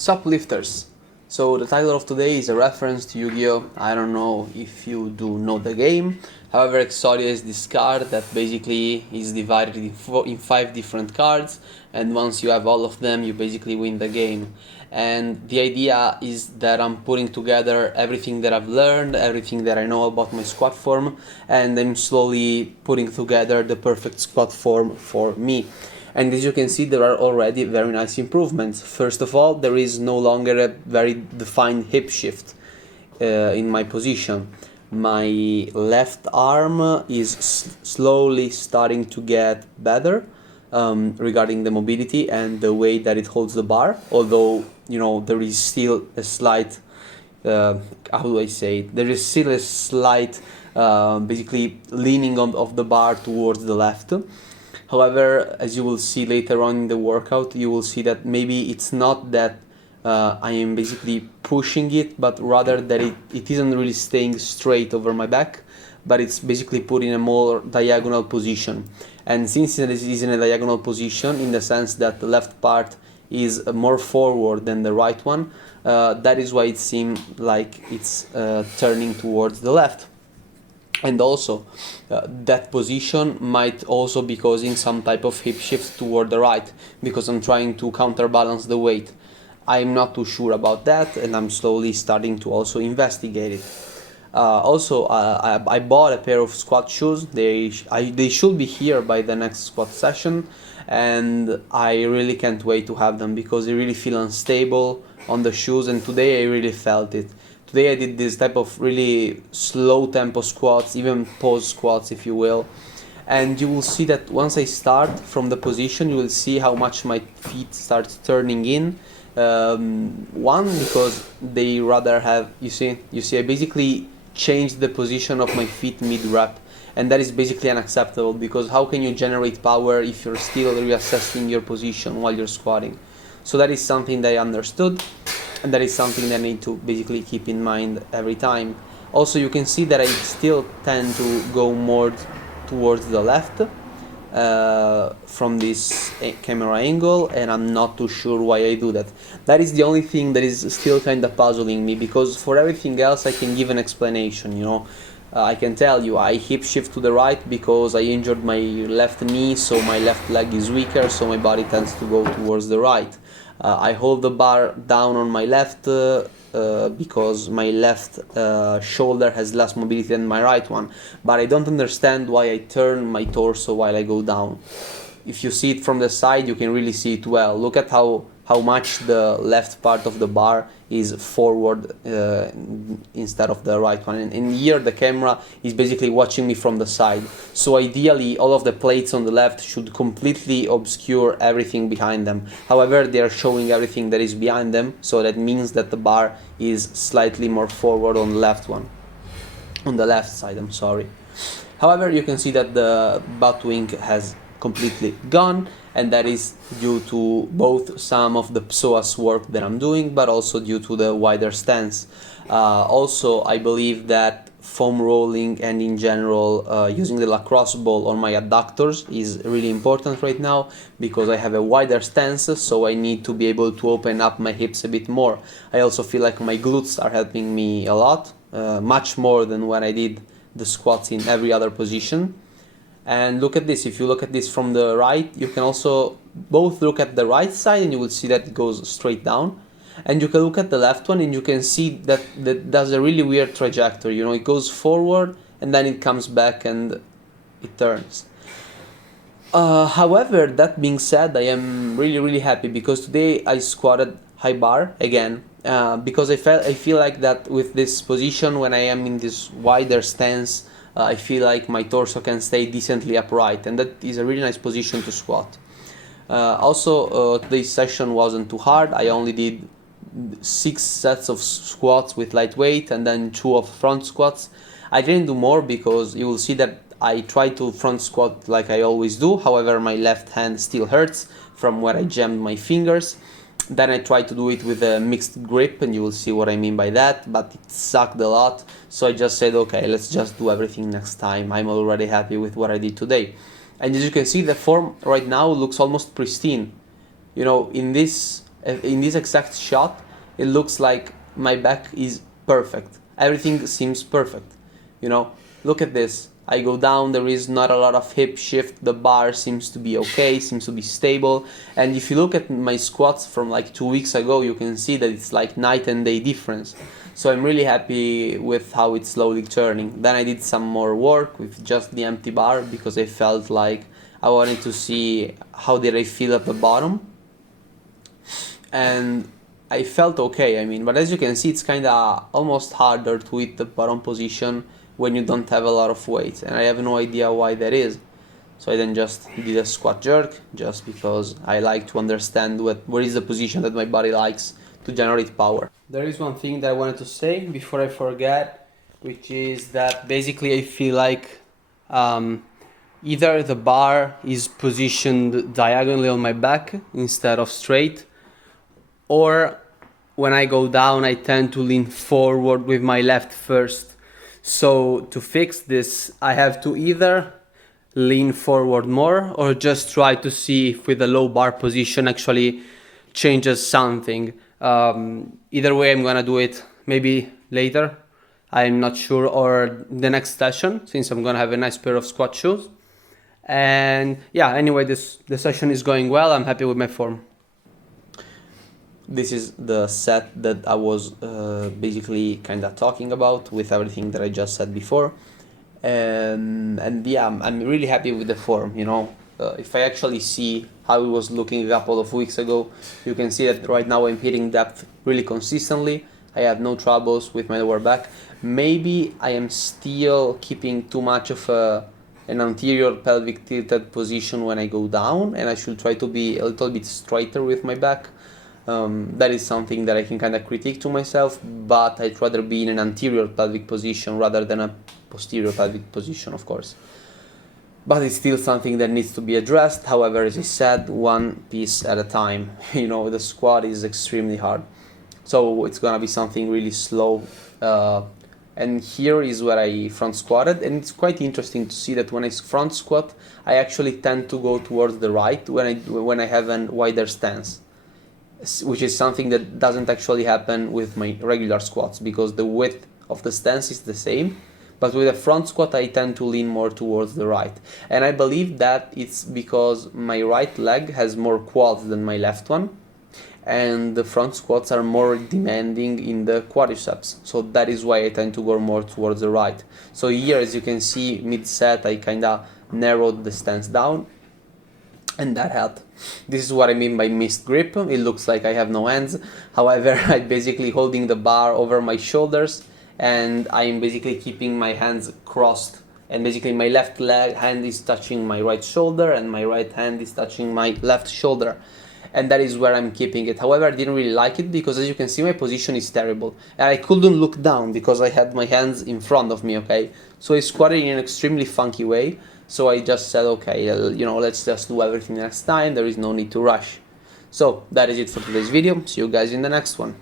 Sup lifters. So the title of today is a reference to Yu-Gi-Oh! I don't know if you do know the game. However, Exodia is this card that basically is divided in 5 different cards, and once you have all of them, you basically win the game. And the idea is that I'm putting together everything that I've learned, everything that I know about my squad form, and I'm slowly putting together the perfect squad form for me. And as you can see, there are already very nice improvements. First of all, there is no longer a very defined hip shift in my position. My left arm is slowly starting to get better regarding the mobility and the way that it holds the bar, although there is still a slight how do I say it? There is still a slight basically leaning of the bar towards the left. However, as you will see later on in the workout, you will see that maybe it's not that I am basically pushing it, but rather that it isn't really staying straight over my back, but it's basically put in a more diagonal position. And since it is in a diagonal position, in the sense that the left part is more forward than the right one, that is why it seems like it's turning towards the left. And also, that position might also be causing some type of hip shift toward the right, because I'm trying to counterbalance the weight. I'm not too sure about that, and I'm slowly starting to also investigate it. I bought a pair of squat shoes. They should be here by the next squat session, and I really can't wait to have them because they really feel unstable on the shoes, and today I really felt it. Today I did this type of really slow tempo squats, even pause squats if you will. And you will see that once I start from the position, you will see how much my feet start turning in. One, because they rather have, you see I basically changed the position of my feet mid-rep. And that is basically unacceptable, because how can you generate power if you're still reassessing your position while you're squatting? So that is something that I understood. And that is something that I need to basically keep in mind every time. Also, you can see that I still tend to go more towards the left from this camera angle, and I'm not too sure why I do that. That is the only thing that is still kind of puzzling me, because for everything else I can give an explanation, I can tell you I hip shift to the right because I injured my left knee, so my left leg is weaker, so my body tends to go towards the right. I hold the bar down on my left because my left shoulder has less mobility than my right one, but I don't understand why I turn my torso while I go down. If you see it from the side, you can really see it well. Look at how much the left part of the bar is forward instead of the right one. And here the camera is basically watching me from the side. So ideally, all of the plates on the left should completely obscure everything behind them. However, they are showing everything that is behind them, so that means that the bar is slightly more forward on the left one. On the left side, I'm sorry. However, you can see that the butt wing has completely gone, and that is due to both some of the psoas work that I'm doing, but also due to the wider stance. Also, I believe that foam rolling and in general using the lacrosse ball on my adductors is really important right now, because I have a wider stance, so I need to be able to open up my hips a bit more. I also feel like my glutes are helping me a lot, much more than when I did the squats in every other position. And look at this, if you look at this from the right, you can also both look at the right side and you will see that it goes straight down. And you can look at the left one and you can see that does a really weird trajectory. It goes forward and then it comes back and it turns. However, that being said, I am really happy because today I squatted high bar again. Because I feel like that with this position, when I am in this wider stance, I feel like my torso can stay decently upright, and that is a really nice position to squat. Also, today's session wasn't too hard. I only did 6 sets of squats with light weight and then 2 of front squats. I didn't do more because you will see that I try to front squat like I always do. However, my left hand still hurts from where I jammed my fingers. Then I tried to do it with a mixed grip, and you will see what I mean by that, but it sucked a lot. So I just said, okay, let's just do everything next time. I'm already happy with what I did today. And as you can see, the form right now looks almost pristine. In this in this exact shot, it looks like my back is perfect. Everything seems perfect. You know, look at this. I go down, there is not a lot of hip shift, the bar seems to be okay, seems to be stable. And if you look at my squats from like 2 weeks ago, you can see that it's like night and day difference. So I'm really happy with how it's slowly turning. Then I did some more work with just the empty bar because I felt like I wanted to see how did I feel at the bottom. And I felt okay, I mean, but as you can see, it's kind of almost harder to hit the bottom position when you don't have a lot of weight, and I have no idea why that is. So I then just did a squat jerk, just because I like to understand where is the position that my body likes to generate power. There is one thing that I wanted to say before I forget, which is that basically I feel like either the bar is positioned diagonally on my back instead of straight, or when I go down I tend to lean forward with my left first. So to fix this, I have to either lean forward more or just try to see if with a low bar position actually changes something. Either way, I'm gonna do it maybe later, I'm not sure, or the next session, since I'm gonna have a nice pair of squat shoes. And yeah, anyway, the session is going well, I'm happy with my form. This is the set that I was basically kind of talking about with everything that I just said before. And yeah, I'm really happy with the form, you know. If I actually see how it was looking a couple of weeks ago, you can see that right now I'm hitting depth really consistently. I have no troubles with my lower back. Maybe I am still keeping too much of an anterior pelvic tilted position when I go down, and I should try to be a little bit straighter with my back. That is something that I can kind of critique to myself, but I'd rather be in an anterior pelvic position rather than a posterior pelvic position, of course. But it's still something that needs to be addressed. However, as I said, one piece at a time. You know, the squat is extremely hard, so it's gonna be something really slow. And here is where I front squatted, and it's quite interesting to see that when I front squat, I actually tend to go towards the right when I have a wider stance, which is something that doesn't actually happen with my regular squats because the width of the stance is the same. But with a front squat, I tend to lean more towards the right. And I believe that it's because my right leg has more quads than my left one, and the front squats are more demanding in the quadriceps. So that is why I tend to go more towards the right. So here, as you can see, mid-set, I kind of narrowed the stance down, and that helped. This is what I mean by missed grip. It looks like I have no hands. However, I'm basically holding the bar over my shoulders, and I'm basically keeping my hands crossed, and basically my left hand is touching my right shoulder and my right hand is touching my left shoulder, and that is where I'm keeping it. However, I didn't really like it because, as you can see, my position is terrible and I couldn't look down because I had my hands in front of me, okay? So I squatted in an extremely funky way. So I just said, okay, you know, let's just do everything next time. There is no need to rush. So that is it for today's video. See you guys in the next one.